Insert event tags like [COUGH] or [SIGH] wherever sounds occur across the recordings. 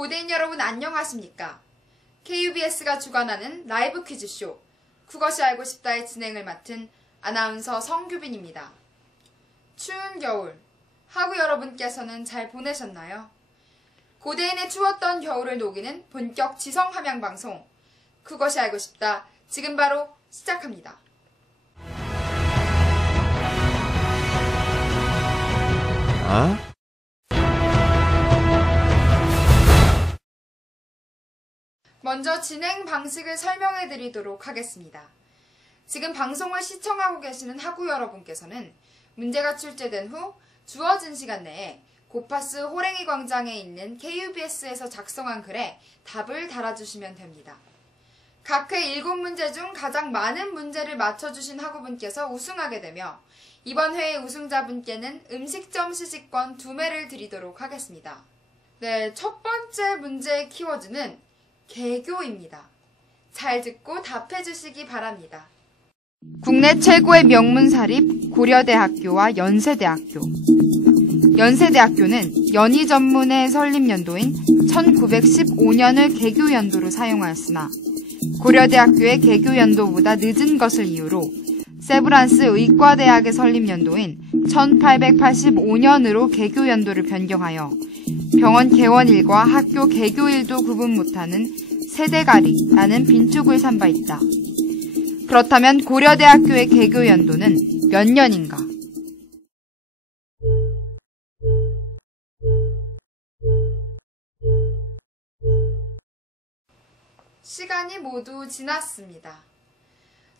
고대인 여러분 안녕하십니까? KUBS가 주관하는 라이브 퀴즈쇼 그것이 알고 싶다의 진행을 맡은 아나운서 성규빈입니다. 추운 겨울, 하구 여러분께서는 잘 보내셨나요? 고대인의 추웠던 겨울을 녹이는 본격 지성 함양 방송 그것이 알고 싶다 지금 바로 시작합니다. 아? 먼저 진행 방식을 설명해 드리도록 하겠습니다. 지금 방송을 시청하고 계시는 학우 여러분께서는 문제가 출제된 후 주어진 시간 내에 고파스 호랭이 광장에 있는 KUBS에서 작성한 글에 답을 달아주시면 됩니다. 각회 7문제 중 가장 많은 문제를 맞춰주신 학우분께서 우승하게 되며 이번 회의 우승자분께는 음식점 시식권 2매를 드리도록 하겠습니다. 네, 첫 번째 문제의 키워드는 개교입니다. 잘 듣고 답해 주시기 바랍니다. 국내 최고의 명문 사립 고려대학교와 연세대학교. 연세대학교는 연희 전문의 설립 연도인 1915년을 개교 연도로 사용하였으나 고려대학교의 개교 연도보다 늦은 것을 이유로 세브란스 의과대학의 설립 연도인 1885년으로 개교 연도를 변경하여 병원 개원일과 학교 개교일도 구분 못하는 세대가리라는 빈축을 삼바 있다. 그렇다면 고려대학교의 개교 연도는 몇 년인가? 시간이 모두 지났습니다.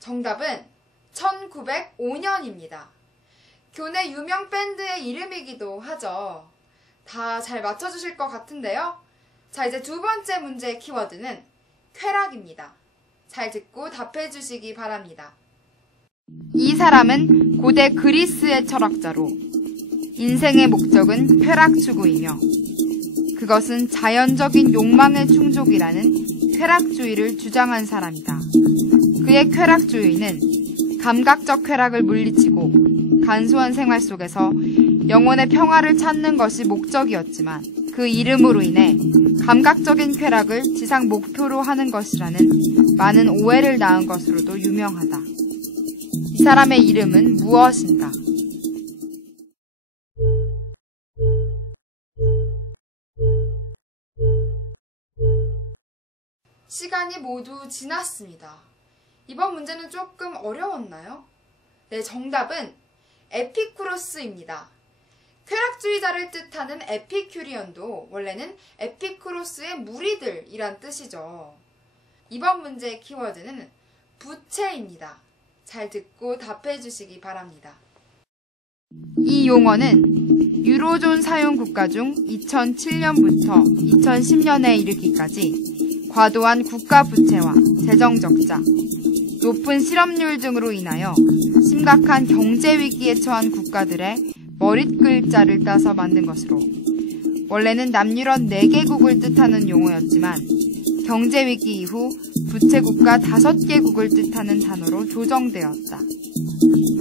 정답은 1905년입니다. 교내 유명 밴드의 이름이기도 하죠. 다 잘 맞춰주실 것 같은데요. 자, 이제 두 번째 문제의 키워드는 쾌락입니다. 잘 듣고 답해 주시기 바랍니다. 이 사람은 고대 그리스의 철학자로 인생의 목적은 쾌락 추구이며 그것은 자연적인 욕망의 충족이라는 쾌락주의를 주장한 사람이다. 그의 쾌락주의는 감각적 쾌락을 물리치고 간소한 생활 속에서 영혼의 평화를 찾는 것이 목적이었지만 그 이름으로 인해 감각적인 쾌락을 지상 목표로 하는 것이라는 많은 오해를 낳은 것으로도 유명하다. 이 사람의 이름은 무엇인가? 시간이 모두 지났습니다. 이번 문제는 조금 어려웠나요? 네, 정답은 에피쿠로스입니다. 쾌락주의자를 뜻하는 에피큐리언도 원래는 에피쿠로스의 무리들이란 뜻이죠. 이번 문제의 키워드는 부채입니다. 잘 듣고 답해 주시기 바랍니다. 이 용어는 유로존 사용 국가 중 2007년부터 2010년에 이르기까지 과도한 국가 부채와 재정 적자, 높은 실업률 등으로 인하여 심각한 경제 위기에 처한 국가들의 머릿글자를 따서 만든 것으로 원래는 남유럽 4개국을 뜻하는 용어였지만 경제위기 이후 부채국가 5개국을 뜻하는 단어로 조정되었다.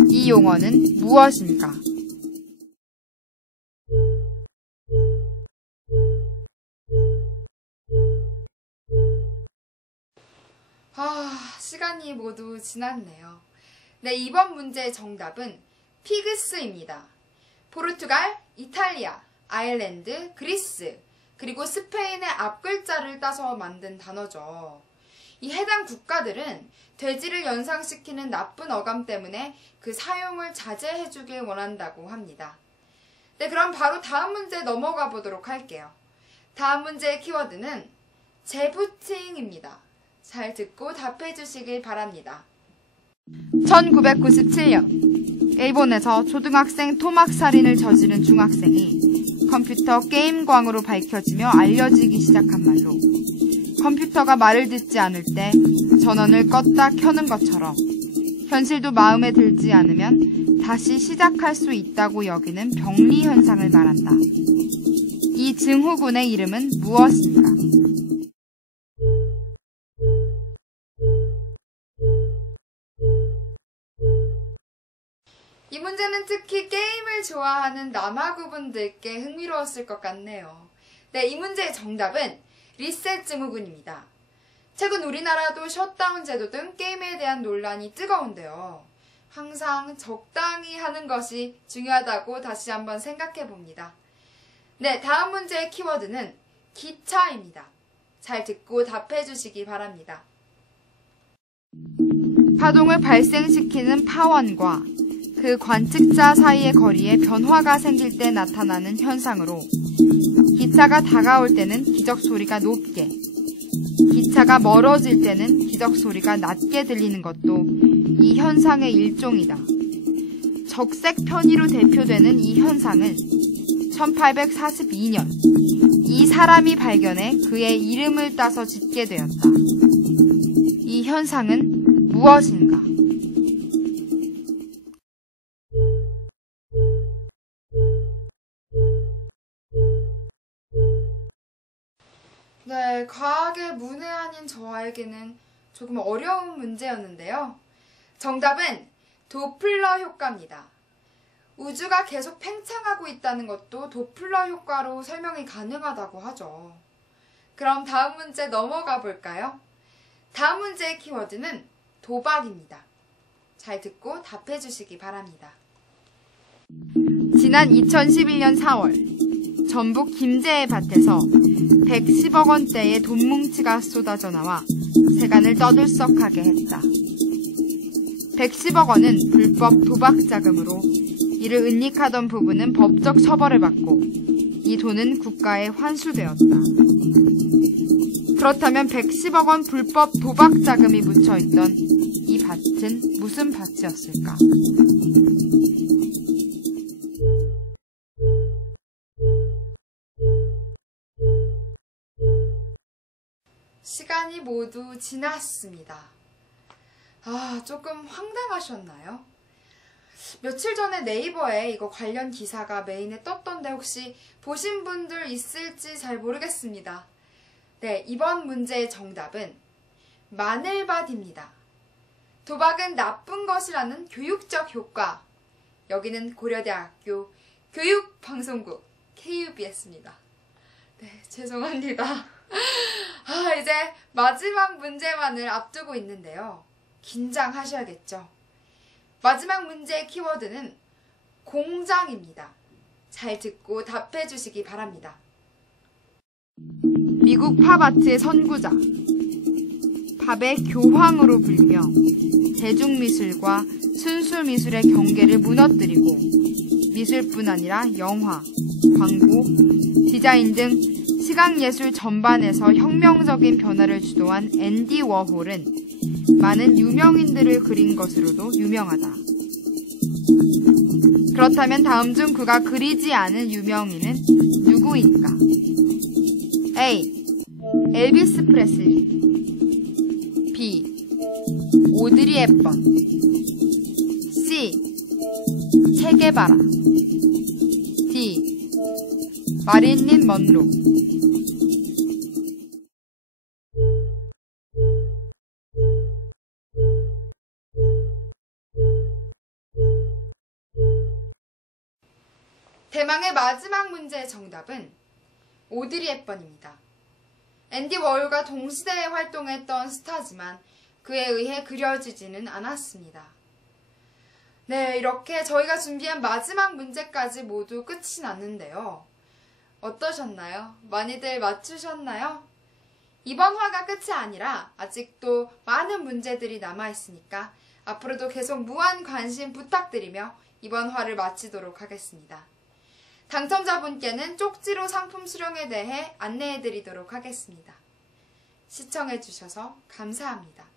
이 용어는 무엇인가? 아, 시간이 모두 지났네요. 네, 이번 문제의 정답은 피그스입니다. 포르투갈, 이탈리아, 아일랜드, 그리스, 그리고 스페인의 앞글자를 따서 만든 단어죠. 이 해당 국가들은 돼지를 연상시키는 나쁜 어감 때문에 그 사용을 자제해주길 원한다고 합니다. 네, 그럼 바로 다음 문제 넘어가 보도록 할게요. 다음 문제의 키워드는 재부팅입니다. 잘 듣고 답해 주시길 바랍니다. 1997년 일본에서 초등학생 토막 살인을 저지른 중학생이 컴퓨터 게임광으로 밝혀지며 알려지기 시작한 말로 컴퓨터가 말을 듣지 않을 때 전원을 껐다 켜는 것처럼 현실도 마음에 들지 않으면 다시 시작할 수 있다고 여기는 병리 현상을 말한다. 이 증후군의 이름은 무엇인가? 이 문제는 특히 게임을 좋아하는 남아구분들께 흥미로웠을 것 같네요. 네, 이 문제의 정답은 리셋 증후군입니다. 최근 우리나라도 셧다운 제도 등 게임에 대한 논란이 뜨거운데요. 항상 적당히 하는 것이 중요하다고 다시 한번 생각해 봅니다. 네, 다음 문제의 키워드는 기차입니다. 잘 듣고 답해 주시기 바랍니다. 파동을 발생시키는 파원과 그 관측자 사이의 거리에 변화가 생길 때 나타나는 현상으로 기차가 다가올 때는 기적 소리가 높게, 기차가 멀어질 때는 기적 소리가 낮게 들리는 것도 이 현상의 일종이다. 적색 편의로 대표되는 이 현상은 1842년 이 사람이 발견해 그의 이름을 따서 짓게 되었다. 이 현상은 무엇인가? 네, 과학의 문외한인 저에게는 조금 어려운 문제였는데요. 정답은 도플러 효과입니다. 우주가 계속 팽창하고 있다는 것도 도플러 효과로 설명이 가능하다고 하죠. 그럼 다음 문제 넘어가 볼까요? 다음 문제의 키워드는 도박입니다. 잘 듣고 답해 주시기 바랍니다. 지난 2011년 4월 전북 김제의 밭에서 110억 원대의 돈 뭉치가 쏟아져 나와 세간을 떠들썩하게 했다. 110억 원은 불법 도박 자금으로 이를 은닉하던 부부는 법적 처벌을 받고 이 돈은 국가에 환수되었다. 그렇다면 110억 원 불법 도박 자금이 묻혀 있던 이 밭은 무슨 밭이었을까? 시간이 모두 지났습니다. 아, 조금 황당하셨나요? 며칠 전에 네이버에 이거 관련 기사가 메인에 떴던데 혹시 보신 분들 있을지 잘 모르겠습니다. 네, 이번 문제의 정답은 마늘밭입니다. 도박은 나쁜 것이라는 교육적 효과. 여기는 고려대학교 교육방송국 KUBS입니다. 네, 죄송합니다. [LAUGHS] 아, 이제 마지막 문제만을 앞두고 있는데요. 긴장하셔야겠죠. 마지막 문제의 키워드는 공장입니다. 잘 듣고 답해 주시기 바랍니다. 미국 팝 아트의 선구자. 팝의 교황으로 불리며 대중미술과 순수미술의 경계를 무너뜨리고 미술뿐 아니라 영화, 광고, 디자인 등 시각예술 전반에서 혁명적인 변화를 주도한 앤디 워홀은 많은 유명인들을 그린 것으로도 유명하다. 그렇다면 다음 중 그가 그리지 않은 유명인은 누구일까? A. 엘비스 프레슬리 B. 오드리 헵번 C. 체게바라. 마릴린 먼로 대망의 마지막 문제의 정답은 오드리 헵번입니다. 앤디 워홀과 동시대에 활동했던 스타지만 그에 의해 그려지지는 않았습니다. 네, 이렇게 저희가 준비한 마지막 문제까지 모두 끝이 났는데요. 어떠셨나요? 많이들 맞추셨나요? 이번 화가 끝이 아니라 아직도 많은 문제들이 남아있으니까 앞으로도 계속 무한 관심 부탁드리며 이번 화를 마치도록 하겠습니다. 당첨자분께는 쪽지로 상품 수령에 대해 안내해 드리도록 하겠습니다. 시청해 주셔서 감사합니다.